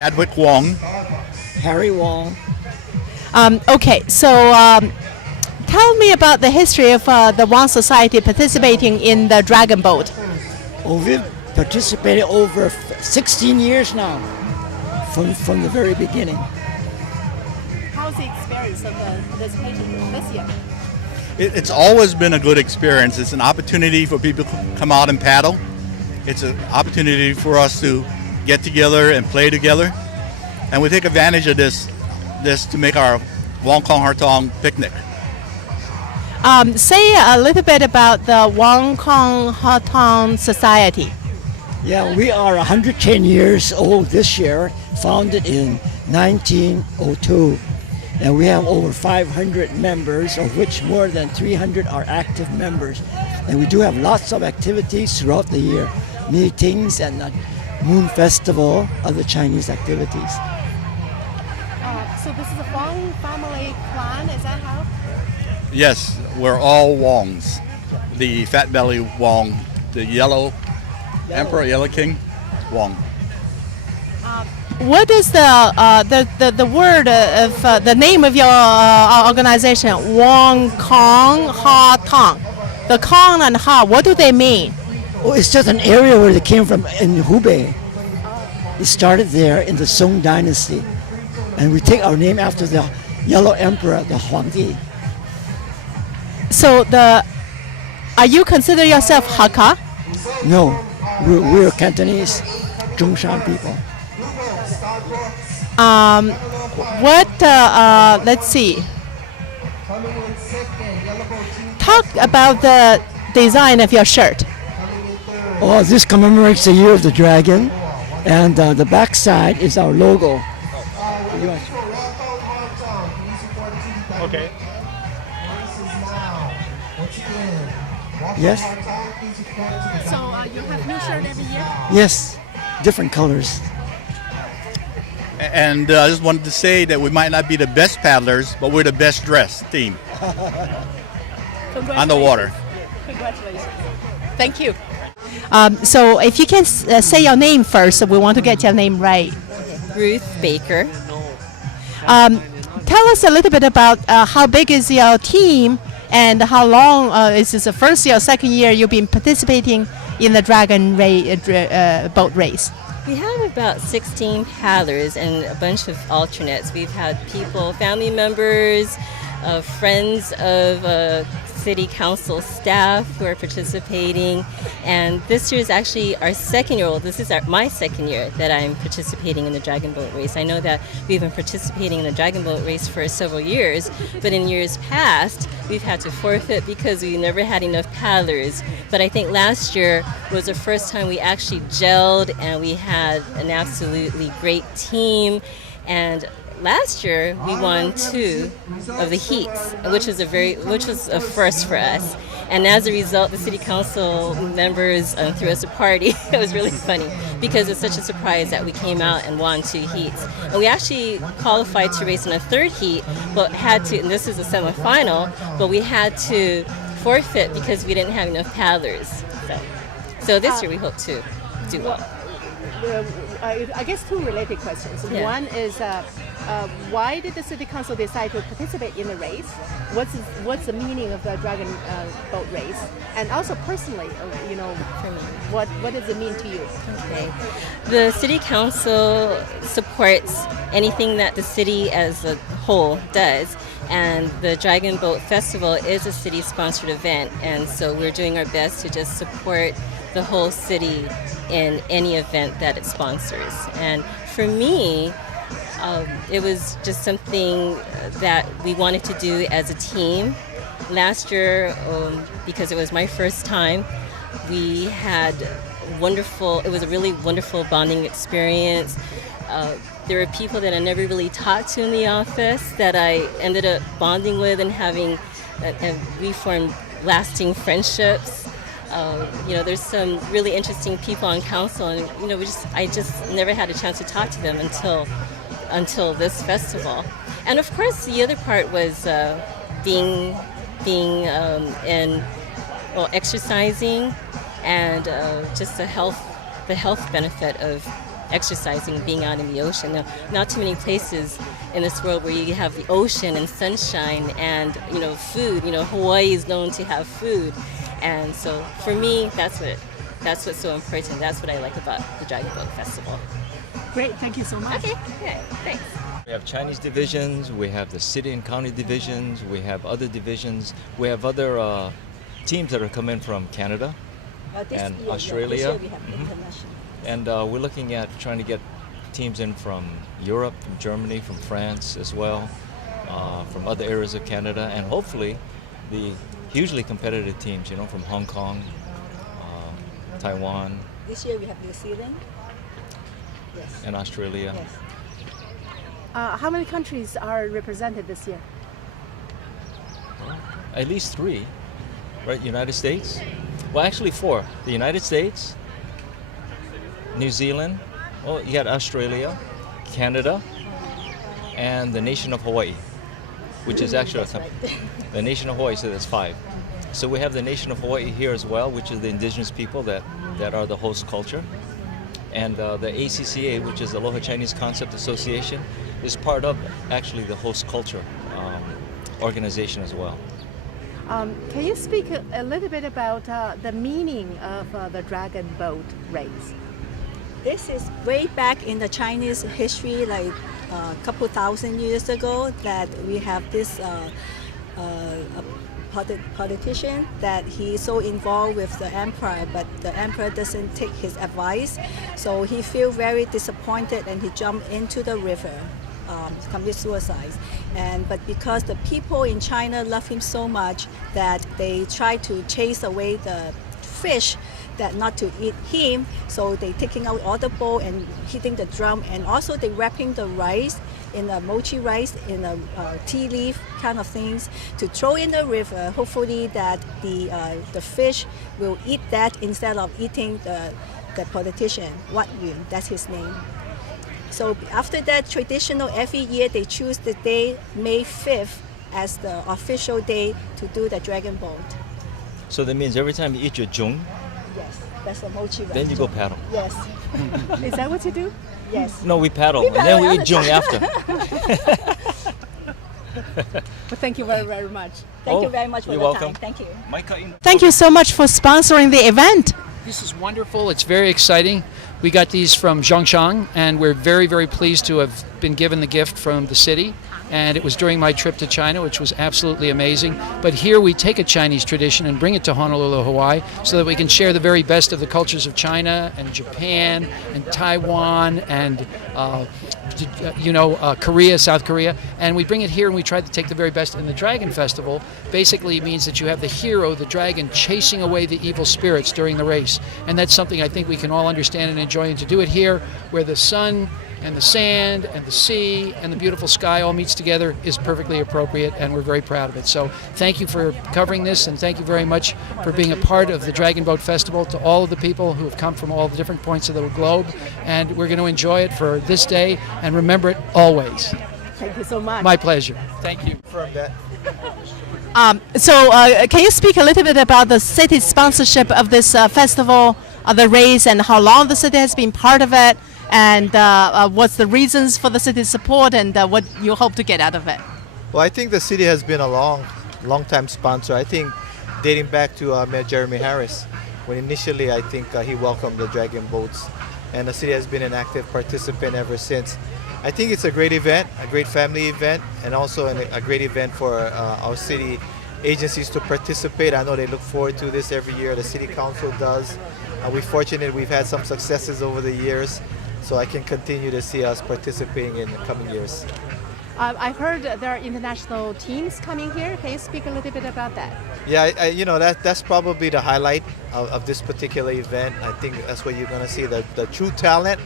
Chadwick Wong. Harry Wong. Okay, so tell me about the history of the Wang Society participating in the Dragon Boat. Oh, we've participated over 16 years now, from the very beginning. How's the experience of participation this year? It's always been a good experience. It's an opportunity for people to come out and paddle. It's an opportunity for us to get together and play together. And we take advantage of this to make our Wong Kong Hartong picnic. Say a little bit about the Wong Kong Hartong Society. Yeah, we are 110 years old this year, founded in 1902. And we have over 500 members, of which more than 300 are active members. And we do have lots of activities throughout the year, meetings and Moon Festival, other Chinese activities. So this is a Wong family clan, is that how? Yes, we're all Wongs. The Fat Belly Wong, the Yellow Emperor, Yellow King Wong. What is the word of the name of your organization? Wong Kong Ha Tong. The Kong and Ha, what do they mean? Oh, it's just an area where they came from in Hubei. It started there in the Song Dynasty. And we take our name after the Yellow Emperor, the Huangdi. So are you consider yourself Hakka? No, we're Cantonese, Zhongshan people. Let's see. Talk about the design of your shirt. Oh, this commemorates the year of the dragon, and the back side is our logo. Okay. Yes? So you have new shirt every year? Yes, different colors. And I just wanted to say that we might not be the best paddlers, but we're the best dressed team on the water. Congratulations. Thank you. So if you can say your name first, we want to get your name right. Ruth Baker. Tell us a little bit about how big is your team and how long is this the first year or second year you've been participating in the Dragon boat race? We have about 16 paddlers and a bunch of alternates. We've had people, family members, friends of city council staff who are participating, and this year is actually our second year old. This is my second year that I'm participating in the Dragon Boat Race. I know that we've been participating in the Dragon Boat Race for several years, but in years past we've had to forfeit because we never had enough paddlers. But I think last year was the first time we actually gelled and we had an absolutely great team. And last year we won 2 of the heats, which was a first for us. And as a result, the city council members threw us a party. It was really funny because it's such a surprise that we came out and won 2 heats. And we actually qualified to race in a 3rd heat, but had to, and this is a semifinal, but we had to forfeit because we didn't have enough paddlers. So this year we hope to do well. I guess 2 related questions. Yeah. One is why did the city council decide to participate in the race? What's the meaning of the Dragon boat race? And also personally, For me. what does it mean to you? Okay. The city council supports anything that the city as a whole does, and the Dragon Boat Festival is a city-sponsored event, and so we're doing our best to just support the whole city in any event that it sponsors. And for me, it was just something that we wanted to do as a team. Last year, because it was my first time, we had it was a really wonderful bonding experience. There were people that I never really talked to in the office that I ended up bonding with and having, and we formed lasting friendships. There's some really interesting people on council, and I just never had a chance to talk to them until this festival. And of course, the other part was being exercising, and just the health benefit of exercising, being out in the ocean. Now, not too many places in this world where you have the ocean and sunshine and food. Hawaii is known to have food, and so for me, that's what's so important. That's what I like about the Dragon Boat Festival. Great, thank you so much. Okay, yeah, thanks. We have Chinese divisions, we have the city and county divisions, we have other divisions, we have other teams that are coming from Canada and Australia. This year we have international. And we're looking at trying to get teams in from Europe, from Germany, from France as well, from other areas of Canada, and hopefully the hugely competitive teams, from Hong Kong, Taiwan, This year we have New Zealand. Yes. and Australia. Yes. How many countries are represented this year? At least 3, right? United States. Well, actually 4. The United States, New Zealand, you got Australia, Canada, and the nation of Hawaii, which is actually the nation of Hawaii, so that's 5. So we have the nation of Hawaii here as well, which is the indigenous people that are the host culture. And the ACCA, which is Aloha Chinese Concept Association, is part of actually the host culture organization as well. Can you speak a little bit about the meaning of the Dragon Boat race? This is way back in the Chinese history, like a couple thousand years ago, that we have this politician that he's so involved with the emperor, but the emperor doesn't take his advice, so he feels very disappointed and he jumped into the river, commit suicide. But because the people in China love him so much that they try to chase away the fish, that not to eat him, so they taking out all the bowl and hitting the drum, and also they wrapping the rice in a mochi rice in a tea leaf kind of things to throw in the river. Hopefully that the fish will eat that instead of eating the politician, Wat Yun, that's his name. So after that, traditional every year they choose the day May 5th as the official day to do the dragon boat. So that means every time you eat your jung, Yes, that's the mochi rice. then you go paddle. Yes, Is that what you do? yes. No, we paddle, and then we eat jung after. Well, thank you very, very much. Thank you very much for you're the welcome. time. Thank you. Thank you so much for sponsoring the event. This is wonderful. It's very exciting. We got these from Zhongshan, and we're very, very pleased to have been given the gift from the city. And it was during my trip to China, which was absolutely amazing. But here we take a Chinese tradition and bring it to Honolulu, Hawaii, so that we can share the very best of the cultures of China and Japan and Taiwan and Korea, South Korea, and we bring it here and we try to take the very best. And the Dragon Festival basically means that you have the hero, the dragon, chasing away the evil spirits during the race. And that's something I think we can all understand and enjoy. And to do it here, where the sun and the sand and the sea and the beautiful sky all meets together, is perfectly appropriate, and we're very proud of it. So thank you for covering this, and thank you very much for being a part of the Dragon Boat Festival, to all of the people who have come from all the different points of the globe. And we're going to enjoy it for this day and remember it always. Thank you so much. My pleasure. Thank you. Can you speak a little bit about the city's sponsorship of this festival, the race, and how long the city has been part of it, and what's the reasons for the city's support, and what you hope to get out of it? Well, I think the city has been a long time sponsor. I think dating back to Mayor Jeremy Harris, when initially I think he welcomed the Dragon Boats, and the city has been an active participant ever since. I think it's a great event, a great family event, and also a great event for our city agencies to participate. I know they look forward to this every year. The city council does. We're fortunate we've had some successes over the years, so I can continue to see us participating in the coming years. I've heard there are international teams coming here. Can you speak a little bit about that? Yeah, that's probably the highlight of this particular event. I think that's where you're going to see the true talent.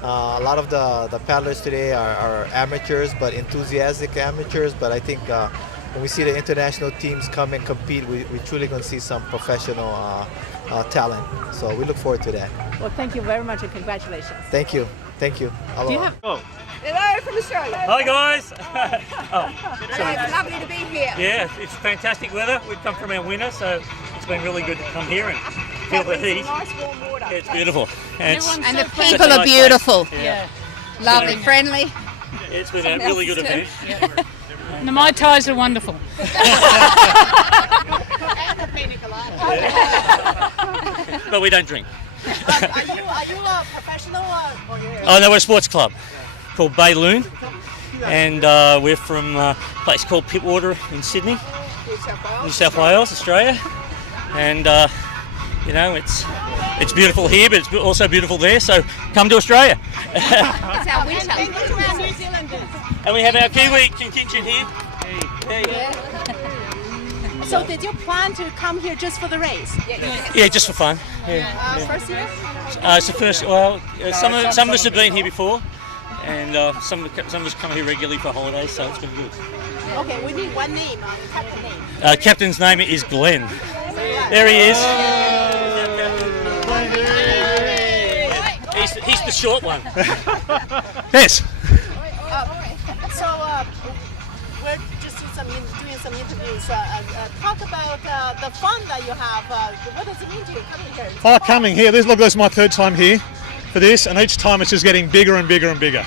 A lot of the paddlers today are amateurs, but enthusiastic amateurs. But I think when we see the international teams come and compete, we're truly going to see some professional talent. So we look forward to that. Well, thank you very much and congratulations. Thank you. Aloha. Do you have Hello from Australia. Hi guys. It's lovely to be here. Yeah, it's fantastic weather. We've come from our winter, so it's been really good to come here and feel the heat. Nice warm water. It's beautiful. And And the people are beautiful. Yeah. Lovely, friendly. It's been a really good event. The Mai Tais are wonderful. But we don't drink. Are you a professional or you're Oh, no, we're a sports club called Bay Loon. And we're from a place called Pittwater in Sydney, New South Wales, Australia. And, you know, it's beautiful here, but it's also beautiful there. So come to Australia. It's our winter. And we have our Kiwi contingent here. So did you plan to come here just for the race? Yeah, just for fun. Yeah. First year? It's the first. Well, some of us have been here before, and some of us come here regularly for holidays, so it's been good. Okay, we need one name, captain name. Captain's name is Glenn. There he is. He's the short one. Yes. So we're just doing some interviews. Talk about the fun that you have. What does it mean to you coming here? Oh, coming here. This is my third time here for this, and each time it's just getting bigger and bigger and bigger.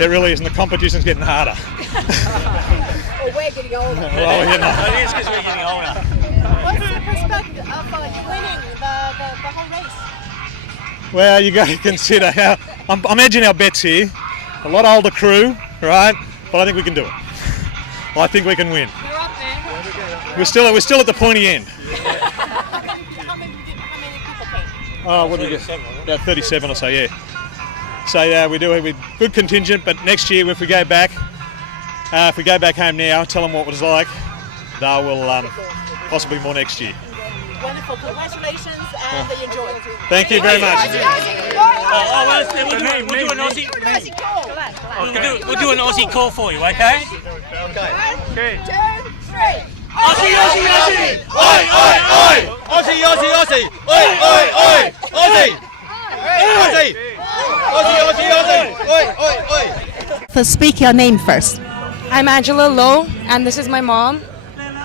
It really is, and the competition's getting harder. Oh, we're getting older. Well, you know. It is because we're getting older. What's the perspective of winning the whole race? Well, you got to consider how I'm edging our bets here. A lot older crew, right? But I think we can do it. I think we can win. You're up there. We're still at the pointy end. How many people came? Oh, what did we get? About 37 or so, yeah. So yeah, we do have a good contingent, but next year if we go back home now, tell them what it was like, they will possibly more next year. Wonderful, congratulations and enjoy. Thank you very much. We'll do an Aussie. We'll do an Aussie call for you, okay? Okay. 2, 3. Aussie, Aussie, Aussie! Oi, oi, oi! Aussie, Aussie, Aussie! Oi, oi, oi! Aussie! Aussie! Aussie, Aussie, Aussie! Oi, oi, oi! So speak your name first. I'm Angela Lowe, and this is my mom,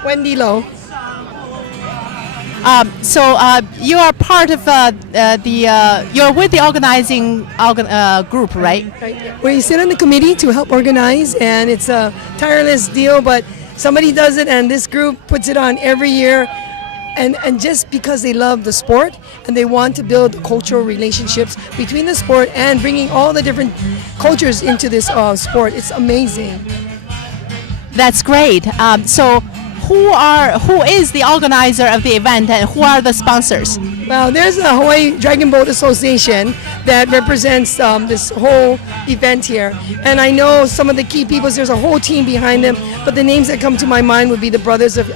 Wendy Lowe. So you are part of you're with the organizing group, right? We sit on the committee to help organize, and it's a tireless deal, but somebody does it, and this group puts it on every year. And just because they love the sport and they want to build cultural relationships between the sport and bringing all the different cultures into this sport, it's amazing. That's great. So who is the organizer of the event and who are the sponsors? Well, there's the Hawaii Dragon Boat Association that represents this whole event here. And I know some of the key people, there's a whole team behind them, but the names that come to my mind would be the brothers of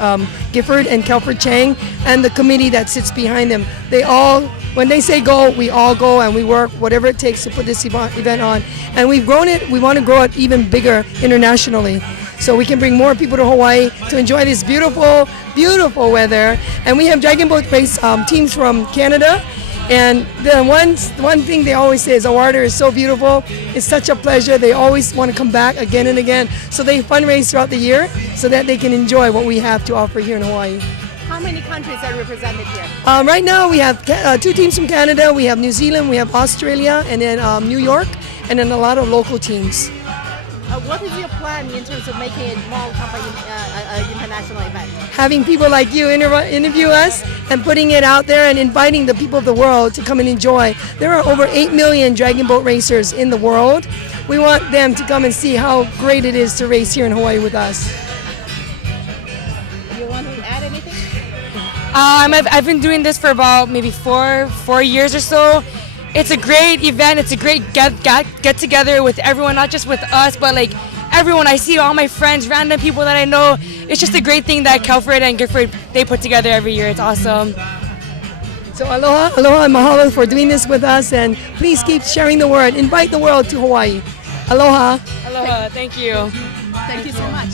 Gifford and Kelford Chang and the committee that sits behind them. They all, when they say go, we all go and we work whatever it takes to put this event on. And we've grown it, we want to grow it even bigger internationally, so we can bring more people to Hawaii to enjoy this beautiful, beautiful weather. And we have Dragon Boat race teams from Canada. And the one thing they always say is our water is so beautiful. It's such a pleasure. They always want to come back again and again. So they fundraise throughout the year so that they can enjoy what we have to offer here in Hawaii. How many countries are represented here? Right now we have 2 teams from Canada. We have New Zealand, we have Australia, and then New York, and then a lot of local teams. What is your plan in terms of making it more an international event? Having people like you interview us and putting it out there and inviting the people of the world to come and enjoy. There are over 8 million Dragon Boat racers in the world. We want them to come and see how great it is to race here in Hawaii with us. You want to add anything? I've been doing this for about maybe four years or so. It's a great event. It's a great get together with everyone, not just with us, but like everyone. I see all my friends, random people that I know. It's just a great thing that Kelford and Gifford, they put together every year. It's awesome. So aloha, aloha, and mahalo for doing this with us, and please keep sharing the word. Invite the world to Hawaii. Aloha. Aloha. Thank you. Thank you so much.